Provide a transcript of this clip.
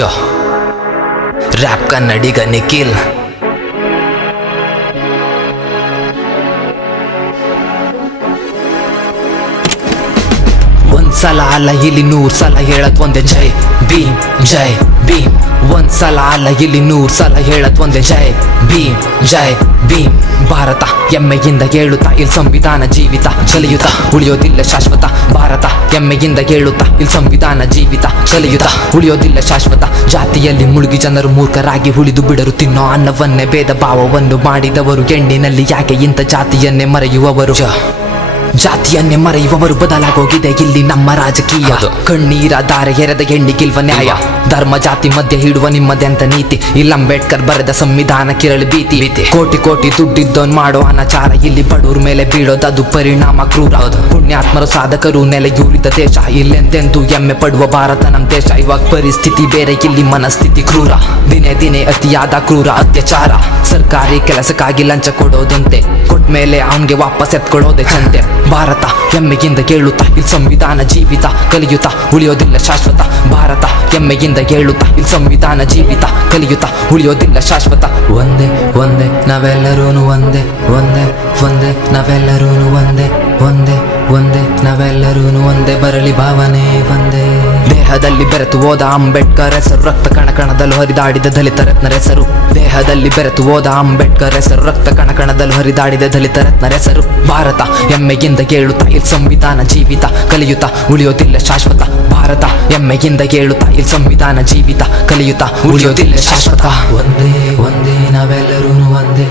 जो रैप कन्नडिಗ ನಿಖಿಲ್ ಒಂದ್ಸಲ ಅಲ್ಲ ಇಲ್ಲಿ 100 ಸಲ ಹೇಳತ್ ಒಂದೇ ಜೈ ಭೀಮ್ ಜೈ ಭೀಮ್ ಒಂದ್ಸಲ ಅಲ್ಲ ಇಲ್ಲಿ 100 ಸಲ ಹೇಳತ್ ಒಂದೇ ಜೈ ಭೀಮ್ ಜೈ ಭೀಮ್ ಭಾರತ ಎಮ್ಮೆಯಿಂದ ಹೇಳುತ್ತಾ ಇಲ್ಲಿ ಸಂವಿಧಾನ ಜೀವಿತ ಕಲಿಯುತ್ತ ಉಳಿಯೋದಿಲ್ಲ ಶಾಶ್ವತ ಭಾರತ ಎಮ್ಮೆಯಿಂದ ಹೇಳುತ್ತಾ ಇಲ್ಲಿ ಸಂವಿಧಾನ ಜೀವಿತ ಕಲಿಯುತ್ತ ಉಳಿಯೋದಿಲ್ಲ ಶಾಶ್ವತ ಜಾತಿಯಲ್ಲಿ ಮುಳುಗಿ ಜನರು ಮೂರ್ಖರಾಗಿ ಉಳಿದು ಬಿಡರು ತಿನ್ನೋ ಅನ್ನವನ್ನೇ ಭೇದ ಭಾವವನ್ನು ಮಾಡಿದವರು ಹೆಣ್ಣಿನಲ್ಲಿ ಯಾಕೆ ಇಂಥ ಜಾತಿಯನ್ನೇ ಮರೆಯುವವರು ಜಾತಿಯನ್ನೇ ಮರೆಯುವವರು ಬದಲಾಗೋಗಿದೆ ಇಲ್ಲಿ ನಮ್ಮ ರಾಜಕೀಯ ಕಣ್ಣೀರ ಧಾರೆ ಎರೆದ ಹೆಣ್ಣಿಗಿಲ್ವ ನ್ಯಾಯ ಧರ್ಮ ಜಾತಿ ಮಧ್ಯೆ ಹಿಡುವ ನಿಮ್ಮದೆಂತ ನೀತಿ ಇಲ್ಲಿ ಅಂಬೇಡ್ಕರ್ ಬರೆದ ಸಂವಿಧಾನ ಕಿರಳಿ ಭೀತಿ ಕೋಟಿ ಕೋಟಿ ದುಡ್ಡಿದ್ದವನ್ ಮಾಡೋ ಅನಾಚಾರ ಇಲ್ಲಿ ಬಡವ್ರ ಮೇಲೆ ಬೀಳೋದದು ಪರಿಣಾಮ ಕ್ರೂರ ಪುಣ್ಯಾತ್ಮರು ಸಾಧಕರು ನೆಲೆಯೂರಿದ ದೇಶ ಇಲ್ಲೆಂದೆಂದು ಹೆಮ್ಮೆ ಪಡುವ ಭಾರತ ನಮ್ ದೇಶ ಇವಾಗ ಪರಿಸ್ಥಿತಿ ಬೇರೆ ಇಲ್ಲಿ ಮನಸ್ಥಿತಿ ಕ್ರೂರ ದಿನೇ ದಿನೇ ಅತಿಯಾದ ಕ್ರೂರ ಅತ್ಯಾಚಾರ ಸರ್ಕಾರಿ ಕೆಲಸಕ್ಕಾಗಿ ಲಂಚ ಕೊಡೋದಂತೆ ಕೊಟ್ಮೇಲೆ ಅವನ್ಗೆ ವಾಪಸ್ ಎತ್ಕೊಳ್ಳೋದೆ ಚಂತೆ ಭಾರತ ಹೆಮ್ಮೆಯಿಂದ ಕೇಳುತ್ತಾ ಇಲ್ಲಿ ಸಂವಿಧಾನ ಜೀವಿತ ಕಲಿಯುತ್ತಾ ಉಳಿಯೋದಿಲ್ಲ ಶಾಶ್ವತ ಭಾರತ ಹೆಮ್ಮೆಯಿಂದ ಹೇಳುತ್ತಾ ಇಲ್ಲಿ ಸಂವಿಧಾನ ಜೀವಿತ ಕಲಿಯುತ್ತಾ ಉಳಿಯೋದಿಲ್ಲ ಶಾಶ್ವತ ಒಂದೇ ಒಂದೇ ನಾವೆಲ್ಲರೂ ಒಂದೇ ಒಂದೇ ಒಂದೇ ನಾವೆಲ್ಲರೂ ಒಂದೇ ಒಂದೇ ಒಂದೇ ನಾವೆಲ್ಲರೂ ಒಂದೇ ಬರಲಿ ಭಾವನೆ ಒಂದೇ ದೇಹದಲ್ಲಿ ಬೆರೆತು ಹೋದ ಅಂಬೇಡ್ಕರ್ ಹೆಸರು ರಕ್ತ ಕಣಕಣದಲ್ಲಿ ಹರಿದಾಡಿದ ದಲಿತ ರತ್ನರ ಹೆಸರು ದೇಹದಲ್ಲಿ ಬೆರೆತು ಹೋದ ಅಂಬೇಡ್ಕರ್ ಹೆಸರು ರಕ್ತ ಕಣಕಣದಲ್ಲಿ ಹರಿದಾಡಿದ ದಲಿತ ರತ್ನರ ಹೆಸರು ಭಾರತ ಹೆಮ್ಮೆಯಿಂದ ಕೇಳುತ್ತಾ ಇಲ್ಲಿ ಸಂವಿಧಾನ ಜೀವಿತ ಕಲಿಯುತ್ತಾ ಉಳಿಯೋದಿಲ್ಲ ಶಾಶ್ವತ ಭಾರತ ಹೆಮ್ಮೆಯಿಂದ ಕೇಳುತ್ತಾ ಇಲ್ಲಿ ಸಂವಿಧಾನ ಜೀವಿತ ಕಲಿಯುತ್ತಾ ಉಳಿಯೋದಿಲ್ಲ ಶಾಶ್ವತ ಒಂದೇ ಒಂದೇ ನಾವೆಲ್ಲರೂ ಒಂದೇ